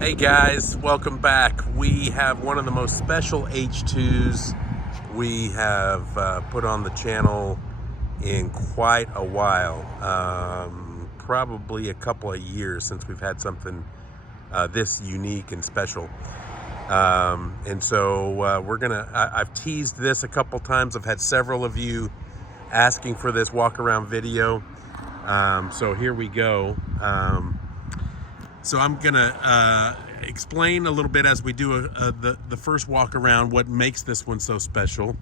Hey guys, welcome back. We have one of the most special H2s we have put on the channel in quite a while. Probably a couple of years since we've had something this unique and special. And so I've teased this a couple times. I've had several of you asking for this walk around video. So here we go. So I'm gonna explain a little bit as we do the first walk around what makes this one so special.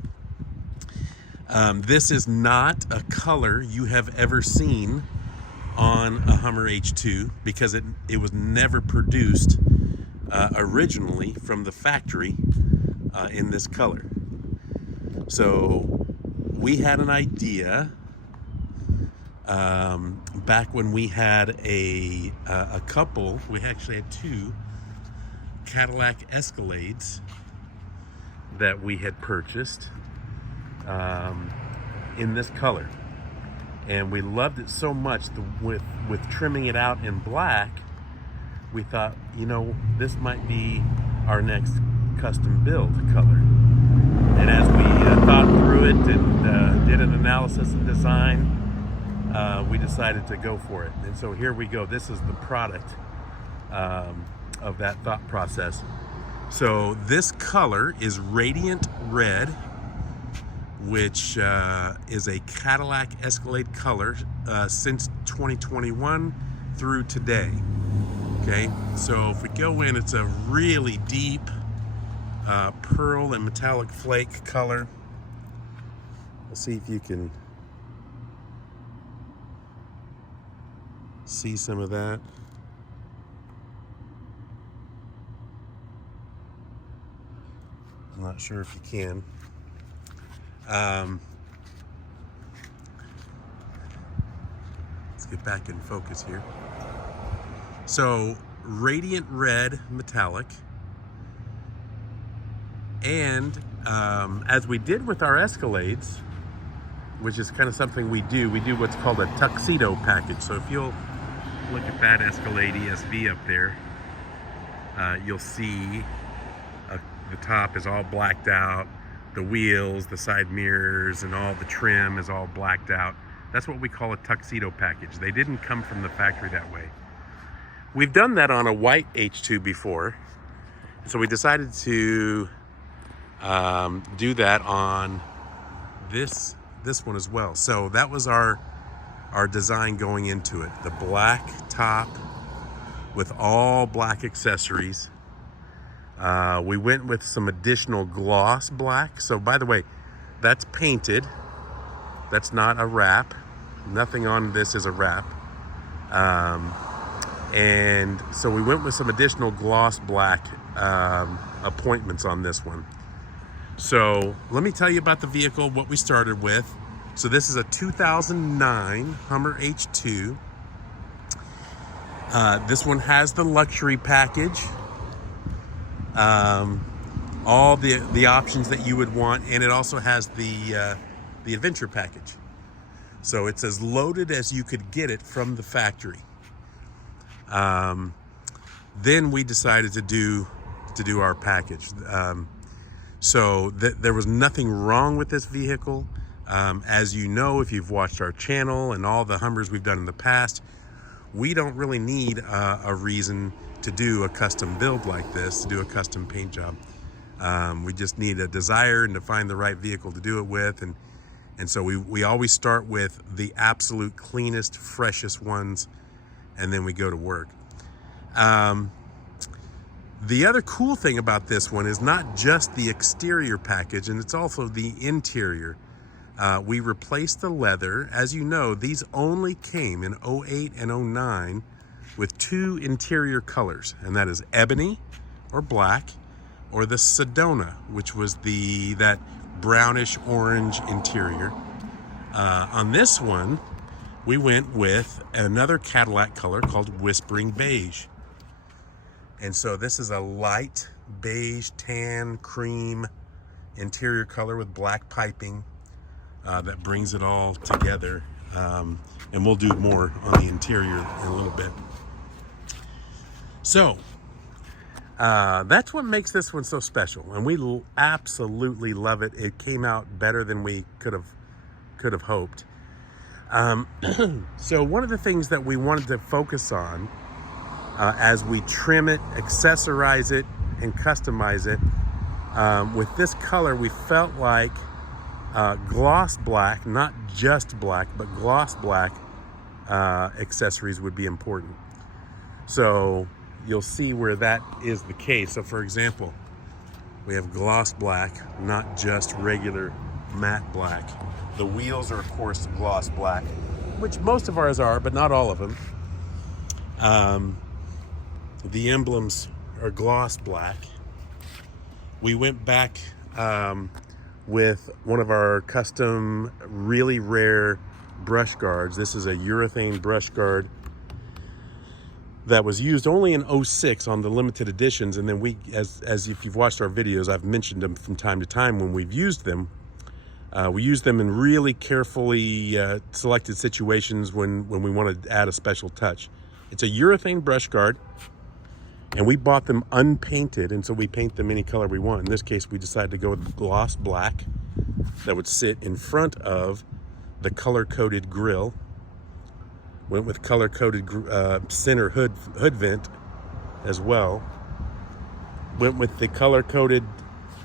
This is not a color you have ever seen on a Hummer H2 because it was never produced originally from the factory in this color. So we had an idea back when we had a couple. We actually had two Cadillac Escalades that we had purchased in this color, and we loved it so much with trimming it out in black. We thought, you know, this might be our next custom build color. And as we thought through it and did an analysis and design, we decided to go for it. And so here we go. This is the product of that thought process. So this color is Radiant Red, which is a Cadillac Escalade color since 2021 through today. Okay, so if we go in, it's a really deep pearl and metallic flake color. Let's see if you can see some of that. I'm not sure if you can. Let's get back in focus here. So Radiant Red metallic, and as we did with our Escalades, which is kind of something we do what's called a tuxedo package. So if you'll look at that Escalade ESV up there, you'll see the top is all blacked out, the wheels, the side mirrors, and all the trim is all blacked out. That's what we call a tuxedo package. They didn't come from the factory that way. We've done that on a white H2 before, so we decided to do that on this one as well. So that was our design going into it. The black top with all black accessories. We went with some additional gloss black. So by the way, that's painted. That's not a wrap. Nothing on this is a wrap. And so we went with some additional gloss black appointments on this one. So let me tell you about the vehicle, what we started with. So this is a 2009 Hummer H2. This one has the luxury package. All the options that you would want, and it also has the adventure package. So it's as loaded as you could get it from the factory. Then we decided to do our package. So there was nothing wrong with this vehicle. As you know, if you've watched our channel and all the Hummers we've done in the past, we don't really need a reason to do a custom build like this, to do a custom paint job. We just need a desire and to find the right vehicle to do it with. And so we always start with the absolute cleanest, freshest ones, and then we go to work. The other cool thing about this one is not just the exterior package, and it's also the interior. We replaced the leather. As you know, these only came in 08 and 09 with two interior colors, and that is ebony or black, or the Sedona, which was that brownish orange interior. On this one, we went with another Cadillac color called Whispering Beige. And so this is a light beige, tan, cream interior color with black piping that brings it all together. And we'll do more on the interior in a little bit. So That's what makes this one so special, and we absolutely love it. It came out better than we could have hoped. So one of the things that we wanted to focus on as we trim it, accessorize it, and customize it, with this color, we felt like gloss black, not just black, but gloss black accessories would be important. So you'll see where that is the case. So for example, we have gloss black, not just regular matte black. The wheels are of course gloss black, which most of ours are, but not all of them. The emblems are gloss black. We went back with one of our custom, really rare brush guards. This is a urethane brush guard that was used only in '06 on the limited editions. And then we, as if you've watched our videos, I've mentioned them from time to time when we've used them. We use them in really carefully selected situations when we want to add a special touch. It's a urethane brush guard, and we bought them unpainted, and so we paint them any color we want. In this case, we decided to go with gloss black that would sit in front of the color-coded grille. Went with color-coded center hood vent as well. Went with the color-coded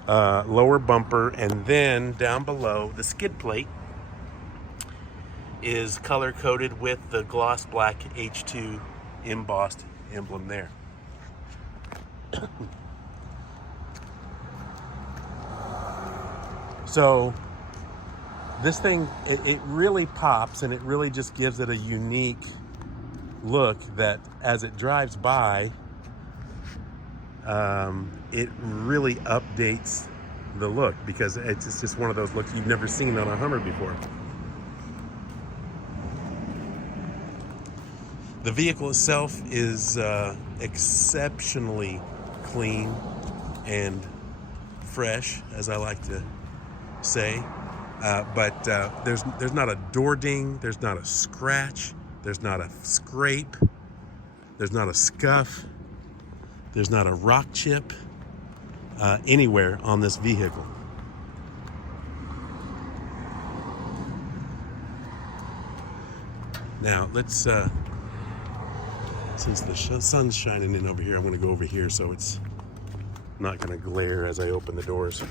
lower bumper, and then down below, the skid plate is color-coded with the gloss black H2 embossed emblem there. So this thing, it really pops, and it really just gives it a unique look that as it drives by, it really updates the look, because it's just one of those looks you've never seen on a Hummer before. The vehicle itself is exceptionally clean and fresh, as I like to say. But there's not a door ding, there's not a scratch, there's not a scrape, there's not a scuff, there's not a rock chip anywhere on this vehicle. Now let's, since the sun's shining in over here, I'm going to go over here so it's not going to glare as I open the doors.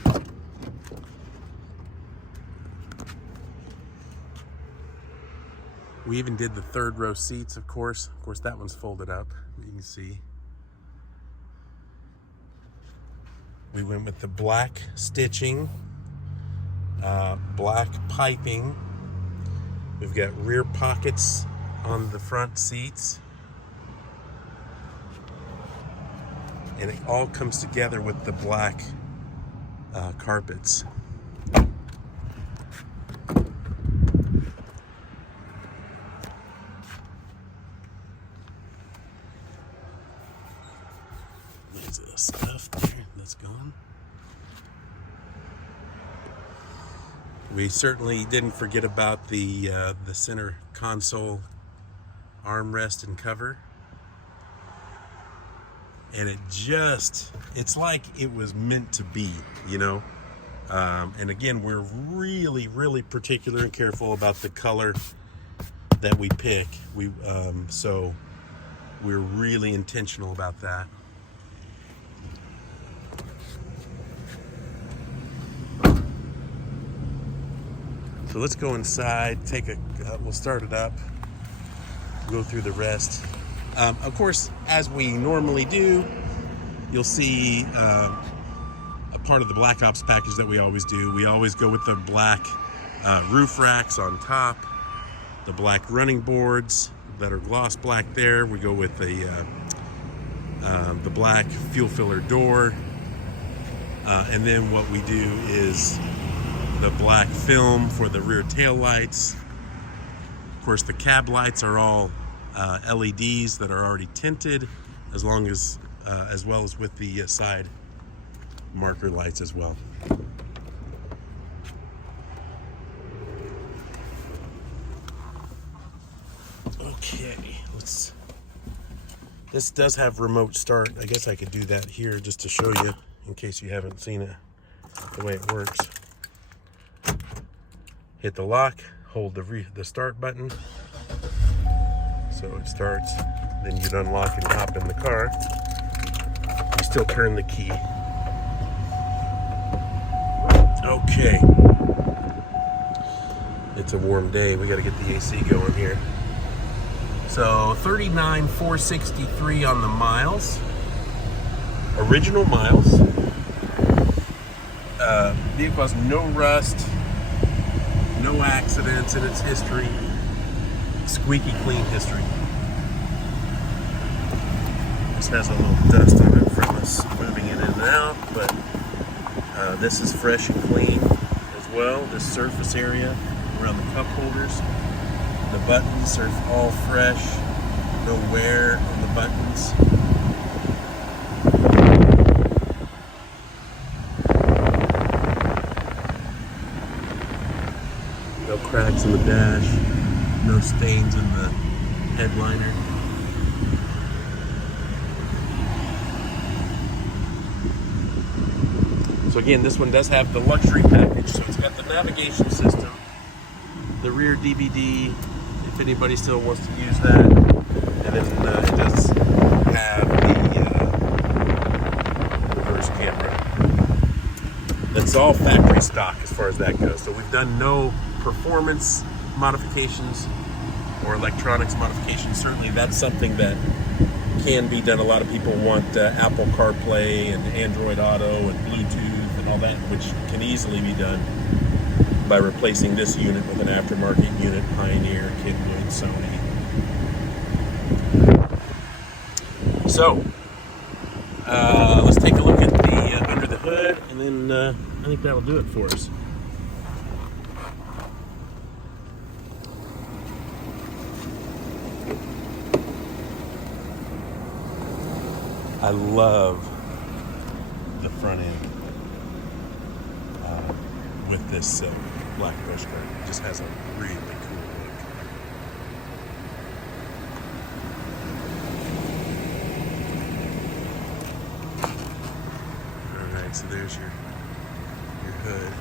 We even did the third row seats, of course. Of course, that one's folded up, you can see. We went with the black stitching, black piping. We've got rear pockets on the front seats. And it all comes together with the black carpets. There's the stuff there that's gone. We certainly didn't forget about the center console armrest and cover. And it's like it was meant to be, you know? And again, we're really, really particular and careful about the color that we pick. So we're really intentional about that. So let's go inside, we'll start it up, go through the rest. Of course, as we normally do, you'll see a part of the Black Ops package that we always do. We always go with the black roof racks on top, the black running boards that are gloss black there. We go with the black fuel filler door. And then what we do is the black film for the rear tail lights. Of course, the cab lights are all LEDs that are already tinted, as well as with the side marker lights as well. Okay, let's This does have remote start. I guess I could do that here just to show you in case you haven't seen it, the way it works. Hit the lock, hold the start button. So it starts, then you'd unlock and hop in the car. You still turn the key. Okay. It's a warm day. We got to get the AC going here. So 39,463 on the miles. Original miles. Vehicle has no rust, no accidents in its history. Squeaky clean history. This has a little dust on it from us moving it in and out, but this is fresh and clean as well. This surface area around the cup holders. The buttons are all fresh, no wear on the buttons. No cracks in the dash, no stains in the headliner. So again, this one does have the luxury package, so it's got the navigation system, the rear DVD, if anybody still wants to use that, and then it does have the reverse camera. That's all factory stock as far as that goes. So we've done no performance modifications or electronics modifications. Certainly that's something that can be done. A lot of people want Apple CarPlay and Android Auto and Bluetooth and all that, which can easily be done by replacing this unit with an aftermarket unit, Pioneer, Kenwood, Sony. So, let's take a look at the under the hood, and then I think that'll do it for us. I love the front end with this black brush guard. It just has a really cool look. Alright, so there's your hood.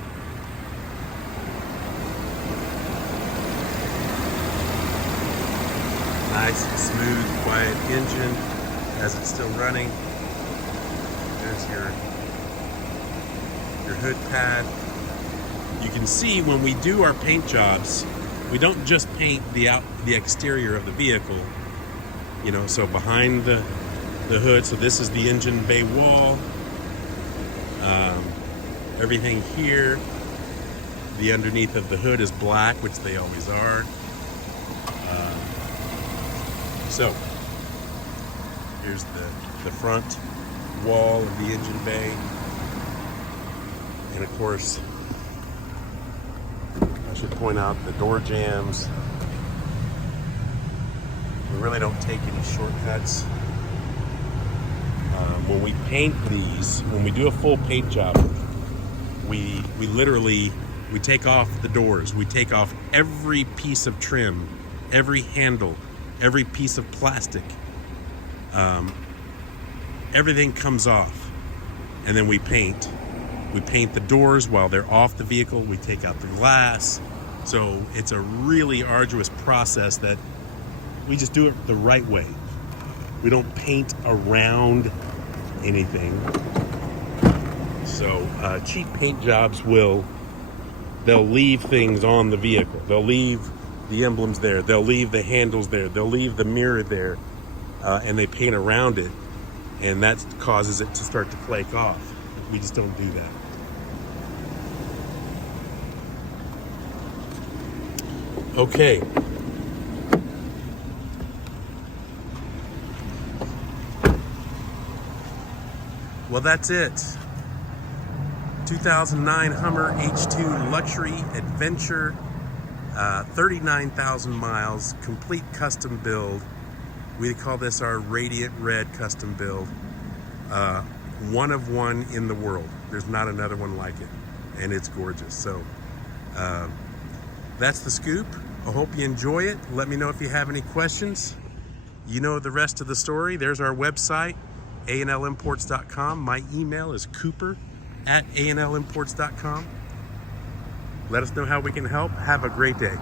Nice and smooth, quiet engine as it's still running. There's your hood pad. You can see when we do our paint jobs, we don't just paint the exterior of the vehicle, you know, so behind the hood. So this is the engine bay wall. Everything here, the underneath of the hood is black, which they always are. So here's the front wall of the engine bay, and of course I should point out the door jambs. We really don't take any shortcuts. When we paint these, when we do a full paint job, we literally take off the doors. We take off every piece of trim, every handle, every piece of plastic. Everything comes off, and then we paint. We paint the doors while they're off the vehicle. We take out the glass. So it's a really arduous process that we just do it the right way. We don't paint around anything. So cheap paint jobs they'll leave things on the vehicle. They'll leave the emblems there. They'll leave the handles there. They'll leave the mirror there, and they paint around it, and that causes it to start to flake off. We just don't do that. Okay. Well, that's it. 2009 Hummer H2 Luxury Adventure, 39,000 miles, complete custom build. We call this our Radiant Red custom build. One of one in the world. There's not another one like it, and it's gorgeous. So that's the scoop. I hope you enjoy it. Let me know if you have any questions. You know the rest of the story. There's our website, anlimports.com. My email is cooper@anlimports.com. Let us know how we can help. Have a great day.